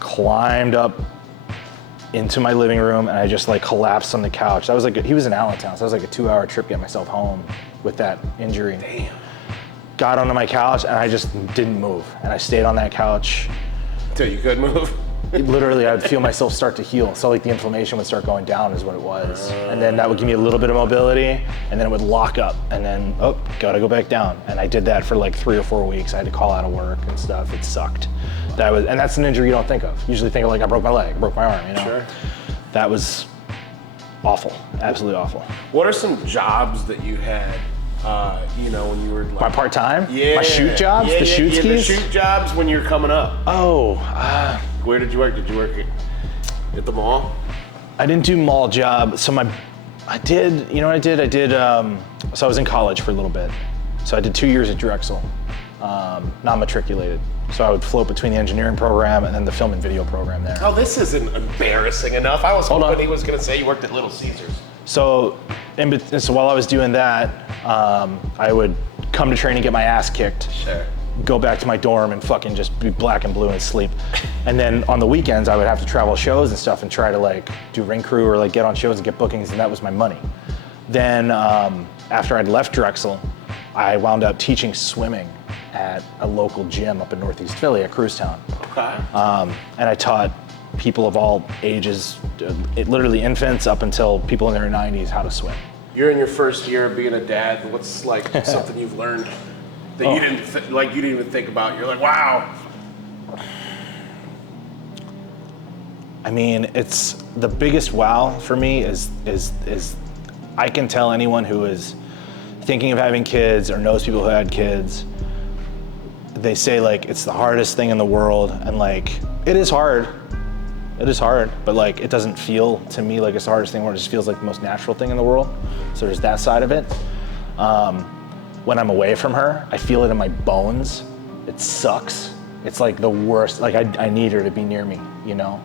climbed up into my living room, and I just collapsed on the couch. That was he was in Allentown, so that was a 2-hour trip to get myself home with that injury. Damn. Got onto my couch and I just didn't move. And I stayed on that couch. Until you could move? Literally, I'd feel myself start to heal. So the inflammation would start going down is what it was. And then that would give me a little bit of mobility and then it would lock up and then, gotta go back down. And I did that for 3 or 4 weeks. I had to call out of work and stuff. It sucked. And that's an injury you don't think of. You usually think of I broke my leg, broke my arm, Sure. That was awful, absolutely awful. What are some jobs that you had, when you were My part-time? Yeah. My shoot jobs? Yeah, the shoot skis? the shoot jobs when you're coming up. Oh. Where did you work? Did you work at the mall? I didn't do mall job. So I did, you know what I did? So I was in college for a little bit. So I did 2 years at Drexel, non-matriculated. So I would float between the engineering program and then the film and video program there. Oh, this isn't embarrassing enough. I was Hold hoping on. he was going to say you worked at Little Caesars. So while I was doing that, I would come to training, get my ass kicked. Sure. Go back to my dorm and fucking just be black and blue and sleep. And then on the weekends, I would have to travel shows and stuff and try to do ring crew or get on shows and get bookings, and that was my money. Then after I'd left Drexel, I wound up teaching swimming at a local gym up in Northeast Philly at Cruisetown. Okay. And I taught people of all ages, literally infants up until people in their 90s, how to swim. You're in your first year of being a dad. What's like something you've learned that you didn't even think about? You're like, wow. I mean, it's the biggest wow for me is I can tell anyone who is thinking of having kids or knows people who had kids, they say like it's the hardest thing in the world, and like it is hard, but like it doesn't feel to me like it's the hardest thing in the world. It just feels like the most natural thing in the world. So there's that side of it. When I'm away from her, I feel it in my bones. It sucks. It's like the worst. Like I need her to be near me, you know?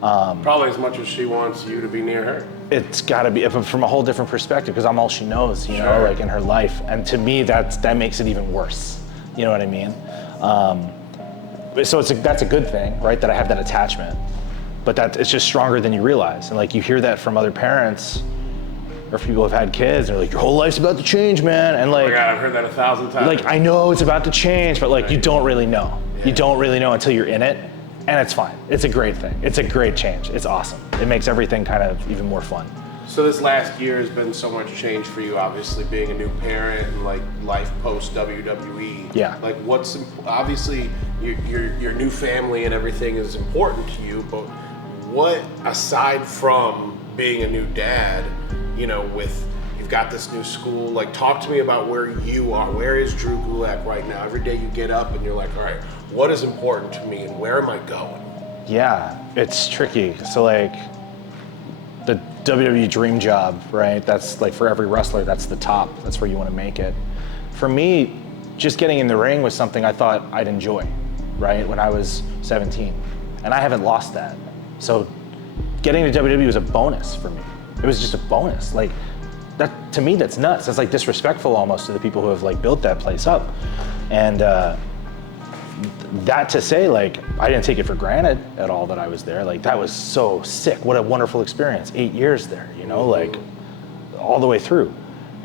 Probably as much as she wants you to be near her. It's gotta be from a whole different perspective, because I'm all she knows, you know, like in her life. And to me, that makes it even worse. You know what I mean? So that's a good thing, right? That I have that attachment, but it's just stronger than you realize. And like you hear that from other parents or people who've had kids, and they're like, your whole life's about to change, man. And like, oh my God, I've heard that 1,000 times. Like, I know it's about to change, but like, you don't really know. Yeah. You don't really know until you're in it. And it's fine. It's a great thing. It's a great change. It's awesome. It makes everything kind of even more fun. So this last year has been so much change for you, obviously being a new parent and like life post WWE. Yeah. Like obviously your new family and everything is important to you, but what, aside from being a new dad, you know, you've got this new school, like talk to me about where you are. Where is Drew Gulak right now? Every day you get up and you're like, all right, what is important to me and where am I going? Yeah, it's tricky. So like the WWE dream job, right? That's like for every wrestler, that's the top. That's where you want to make it. For me, just getting in the ring was something I thought I'd enjoy, right? When I was 17. And I haven't lost that. So getting to WWE was a bonus for me. It was just a bonus. Like that, to me, that's nuts. That's like disrespectful almost to the people who have like built that place up. And that to say, like, I didn't take it for granted at all that I was there. Like, that was so sick. What a wonderful experience. 8 years there, you know, like all the way through.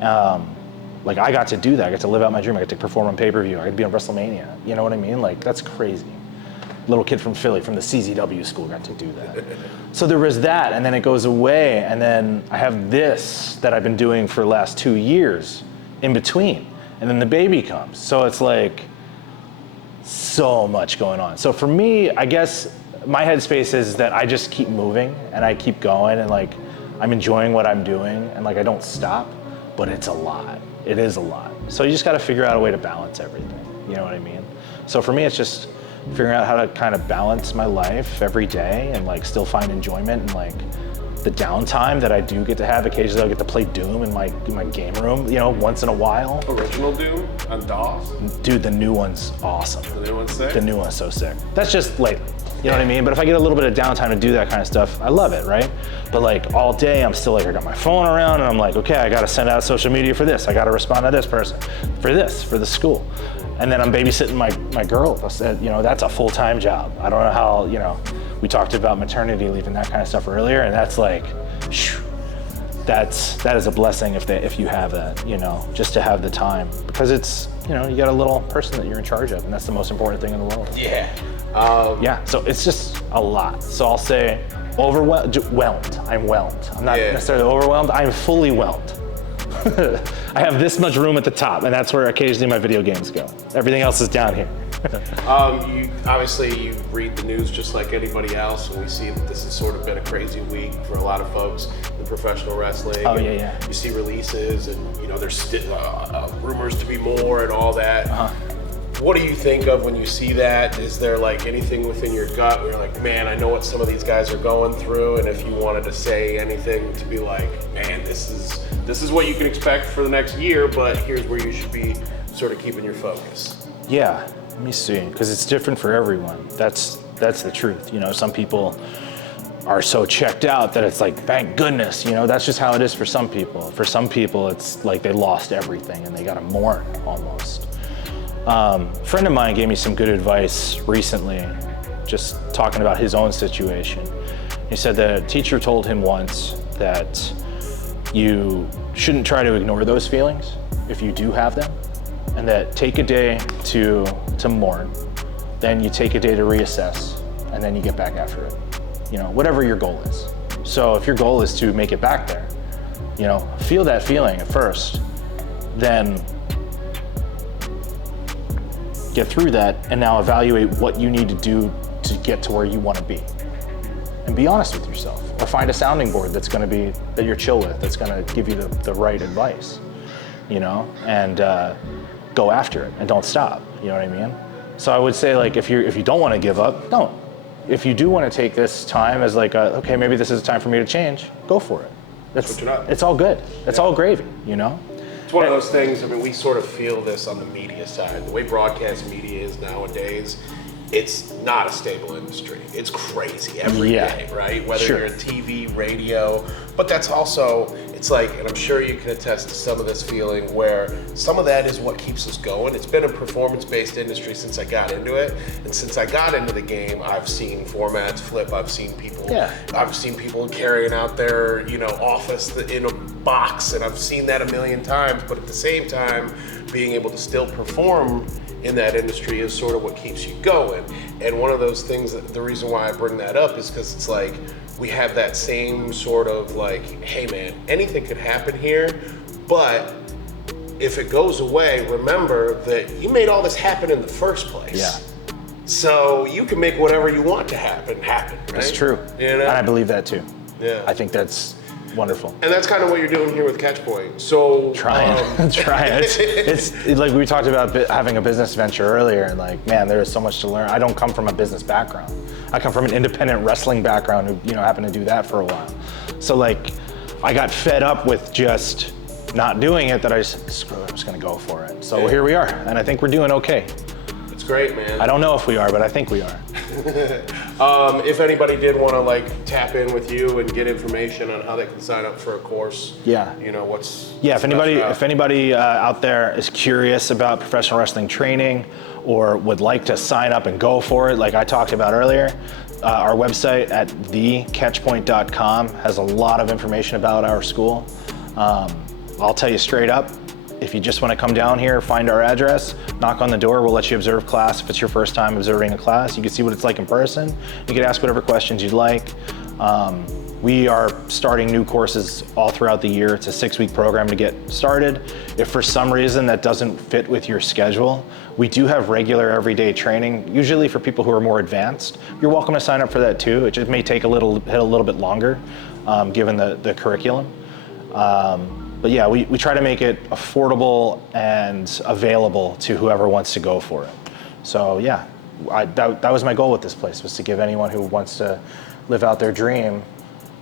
Like I got to do that. I got to live out my dream. I got to perform on pay-per-view. I got to be on WrestleMania. You know what I mean? Like, that's crazy. Little kid from Philly, from the CZW school, got to do that. So there was that, and then it goes away, and then I have this that I've been doing for the last 2 years in between, and then the baby comes. So it's like so much going on. So for me, I guess my headspace is that I just keep moving and I keep going, and like I'm enjoying what I'm doing, and like I don't stop, but it's a lot. It is a lot. So you just got to figure out a way to balance everything. You know what I mean? So for me, it's just figuring out how to kind of balance my life every day and like still find enjoyment and like the downtime that I do get to have. Occasionally I'll get to play Doom in my game room, you know, once in a while. Original Doom on DOS? Dude, the new one's awesome. The new one's sick? The new one's so sick. That's just lately, you know what I mean? But if I get a little bit of downtime to do that kind of stuff, I love it, right? But like all day I'm still like, I got my phone around and I'm like, okay, I gotta send out social media for this. I gotta respond to this person, for the school. And then I'm babysitting my girl. You know, that's a full-time job. I don't know how, you know, we talked about maternity leave and that kind of stuff earlier, and that's like, that is a blessing if you have that, you know, just to have the time, because it's, you know, you got a little person that you're in charge of, and that's the most important thing in the world. Yeah. Yeah, so it's just a lot. So I'll say overwhelmed. I'm whelmed. I'm not necessarily overwhelmed. I'm fully whelmed. I have this much room at the top, and that's where occasionally my video games go. Everything else is down here. You read the news just like anybody else, and we see that this has sort of been a crazy week for a lot of folks in professional wrestling. Oh, yeah. You see releases, and you know there's still rumors to be more and all that. Uh-huh. What do you think of when you see that? Is there like anything within your gut where you're like, man, I know what some of these guys are going through, and if you wanted to say anything to be like, man, this is what you can expect for the next year, but here's where you should be sort of keeping your focus. Yeah, let me see, because it's different for everyone. That's the truth. You know, some people are so checked out that it's like, thank goodness, you know, that's just how it is for some people. For some people, it's like they lost everything and they got to mourn almost. A friend of mine gave me some good advice recently, just talking about his own situation. He said that a teacher told him once that you shouldn't try to ignore those feelings if you do have them, and that take a day to mourn, then you take a day to reassess, and then you get back after it. you know, whatever your goal is. So if your goal is to make it back there, you know, feel that feeling at first, then get through that, and now evaluate what you need to do to get to where you want to be. And be honest with yourself, or find a sounding board that you're chill with, that's gonna give you the right advice, you know, and go after it and don't stop, you know what I mean? So I would say, like, if you don't want to give up, don't. If you do want to take this time as like, okay, maybe this is a time for me to change, go for it. It's all good. It's all gravy, you know? It's one of those things, I mean, we sort of feel this on the media side. The way broadcast media is nowadays, it's not a stable industry. It's crazy every day, right? Whether you're in TV, radio, but that's also, it's like, and I'm sure you can attest to some of this feeling where some of that is what keeps us going. It's been a performance-based industry since I got into it, and since I got into the game, I've seen formats flip. I've seen people carrying out their, you know, office in a box, and I've seen that a million times. But at the same time, being able to still perform in that industry is sort of what keeps you going. And one of those things, the reason why I bring that up is because it's like, we have that same sort of like, hey man, anything could happen here, but if it goes away, remember that you made all this happen in the first place. Yeah. So you can make whatever you want to happen, right? That's true. You know? And I believe that too. Yeah. I think that's wonderful. And that's kind of what you're doing here with Catchpoint. So trying. It's like we talked about having a business venture earlier, and like, man, there is so much to learn. I don't come from a business background. I come from an independent wrestling background who, you know, happened to do that for a while. So like, I got fed up with just not doing it, that I just, screw it, I'm just gonna go for it. So here we are, and I think we're doing okay. It's great, man. I don't know if we are, but I think we are. If anybody did want to like tap in with you and get information on how they can sign up for a course, you know, if anybody out there is curious about professional wrestling training or would like to sign up and go for it, like I talked about earlier, our website at thecatchpoint.com has a lot of information about our school. I'll tell you straight up, if you just want to come down here, find our address, knock on the door, we'll let you observe class. If it's your first time observing a class, you can see what it's like in person. You can ask whatever questions you'd like. We are starting new courses all throughout the year. It's a 6-week program to get started. If for some reason that doesn't fit with your schedule, we do have regular everyday training, usually for people who are more advanced. You're welcome to sign up for that too. It just may take a little bit longer, given the curriculum. But yeah, we try to make it affordable and available to whoever wants to go for it. So yeah, that was my goal with this place, was to give anyone who wants to live out their dream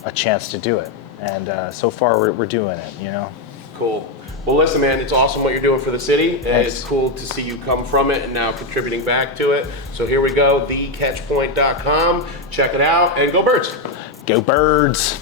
a chance to do it. And so far we're doing it, you know? Cool. Well, listen, man, it's awesome what you're doing for the city. And Thanks. it's cool to see you come from it and now contributing back to it. So here we go, thecatchpoint.com. Check it out and go Birds. Go Birds.